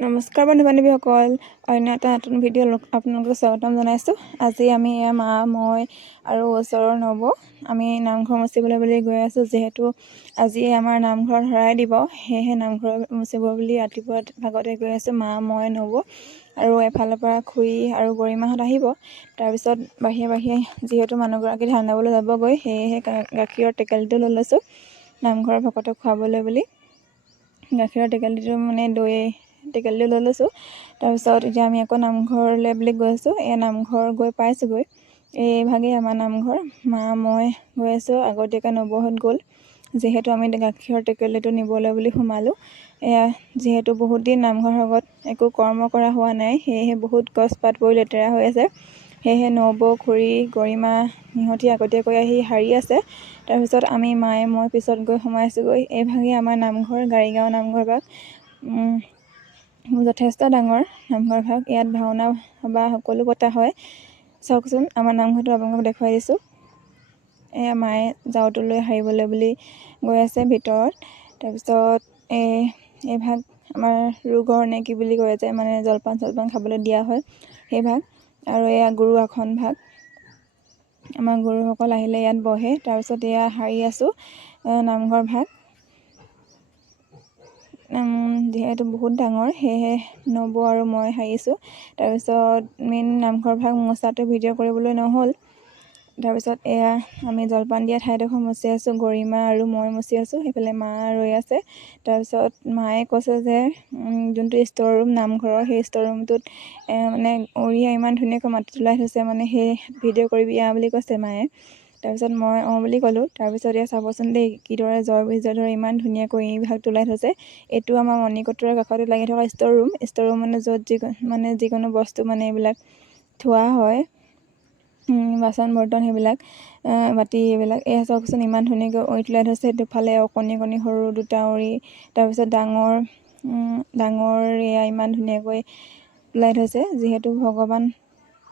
নমস্কাৰ বন্ধু বান্ধৱীসকল, অন্য এটা নতুন ভিডিঅ' আপোনালোকক স্বাগতম জনাইছোঁ। আজি আমি মা মই আৰু ওচৰৰ নব আমি নামঘৰ মুচিবলৈ বুলি গৈ আছোঁ। যিহেতু আজি আমাৰ নামঘৰ ধৰাই দিব, সেয়েহে নামঘৰ মুচিব বুলি ৰাতিপুৱা ভাগতে গৈ আছোঁ। মা মই নব আৰু এফালৰ পৰা খুৰী আৰু গৰিমাহঁত আহিব। তাৰপিছত বাহিৰে যিহেতু মানুহগৰাকী ধান দাবলৈ যাবগৈ, সেয়েহে গাখীৰৰ টেকেলিটো লৈ লৈছোঁ নামঘৰৰ ভকতক খুৱাবলৈ বুলি। গাখীৰৰ টেকেলিটো মানে দৈ টেকেলিটো লৈ লৈছোঁ। তাৰপিছত এতিয়া আমি আকৌ নামঘৰলৈ বুলি গৈ আছোঁ। এই নামঘৰ গৈ পাইছোঁগৈ। এইভাগেই আমাৰ নামঘৰ। মা মই গৈ আছোঁ, আগতীয়াকৈ নবহঁত গ'ল। যিহেতু আমি গাখীৰৰ টেকেলিটো নিবলৈ বুলি সোমালোঁ। যিহেতু বহুত দিন নামঘৰ ভাগত একো কৰ্ম কৰা হোৱা নাই, সেয়েহে বহুত গছ পাত পৰি লেতেৰা হৈ আছে। সেয়েহে নবৌ খুৰী গৰিমা সিহঁতি আগতীয়াকৈ আহি সাৰি আছে। তাৰপিছত আমি মায়ে মই পিছত গৈ সোমাইছোঁগৈ। এইভাগেই আমাৰ নামঘৰ, গাড়ীগাঁও নামঘৰ ভাগ। যথেষ্ট ডাঙৰ নামঘৰ ভাগ। ইয়াত ভাওনা বা সকলো পতা হয়। চাওকচোন, আমাৰ নামঘৰটো আপোনালোকক দেখুৱাই দিছোঁ। এয়া মায়ে জাওটো লৈ সাৰিবলৈ বুলি গৈ আছে ভিতৰত। তাৰপিছত এই ভাগ আমাৰ ৰোগৰ নে কি বুলি কয় যে, মানে জলপান খাবলৈ দিয়া হয় সেই ভাগ। আৰু এয়া গুৰু আসন ভাগ। আমাৰ গুৰুসকল আহিলে ইয়াত বহে। তাৰপিছত এয়া সাৰি আছোঁ নামঘৰ ভাগ। যিহেতু বহুত ডাঙৰ, সেয়েহে নব আৰু মই সাৰিছোঁ। তাৰপিছত মেইন নামঘৰ ভাগ মোচাটো ভিডিঅ' কৰিবলৈ নহ'ল। তাৰপিছত এয়া আমি জলপান দিয়া ঠাইডোখৰ মচি আছোঁ। গৰিমা আৰু মই মচি আছোঁ, সেইফালে মা ৰৈ আছে। তাৰপিছত মায়ে কৈছে যে যোনটো ষ্ট'ৰ ৰুম নামঘৰৰ, সেই ষ্ট'ৰ ৰুমটোত মানে উৰিয়া ইমান ধুনীয়াকৈ মাটি তোলাই থৈছে, মানে সেই ভিডিঅ' কৰিবি বুলি কৈছে মায়ে। তাৰপিছত মই বুলি ক'লোঁ। তাৰপিছত এয়া চাবচোন দেই, কিদৰে জয় বীজৰ দৰে ইমান ধুনীয়াকৈ ভাগ তোলাই থৈছে। এইটো আমাৰ মণিকোটৰৰ কাষতে লাগি থকা ষ্ট'ৰ ৰুম মানে য'ত যিকোনো বস্তু মানে এইবিলাক থোৱা হয়, বাচন বৰ্তন সেইবিলাক বাতি এইবিলাক। এয়া চাওকচোন ইমান ধুনীয়াকৈ উৰি তোলাই থৈছে। দুফালে কণী সৰু দুটা উৰি, তাৰপিছত ডাঙৰ এয়া ইমান ধুনীয়াকৈ তোলাই থৈছে। যিহেতু ভগৱান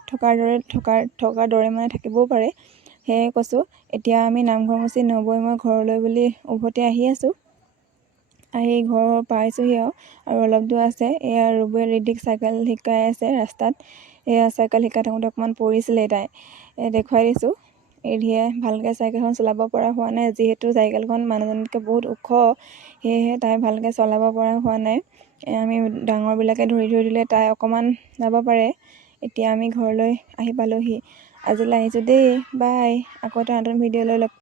থকাৰ দৰে মানে থাকিবও পাৰে, সেয়ে কৈছোঁ। এতিয়া আমি নামঘৰ মুচি নবৈ মই ঘৰলৈ বুলি উভতি আহি আছোঁ। আহি ঘৰ পাইছোঁহি আৰু অলপ দূৰ আছে। এয়া ৰুবুৱে ৰিধিক চাইকেল শিকাই আছে ৰাস্তাত। এয়া চাইকেল শিকাই থাকোঁতে অকণমান পৰিছিলে তাই। দেখুৱাই দিছোঁ। ৰিধিয়ে ভালকৈ চাইকেলখন চলাব পৰা হোৱা নাই, যিহেতু চাইকেলখন মানুহজনতকৈ বহুত ওখ, সেয়েহে তাই ভালকৈ চলাব পৰা হোৱা নাই। আমি ডাঙৰবিলাকে ধৰি দিলে তাই অকণমান যাব পাৰে। এতিয়া আমি ঘৰলৈ আহি পালোঁহি। আজিলৈ আহিছোঁ দেই, বাই। আকৌ এটা নতুন ভিডিঅ' লৈ লগ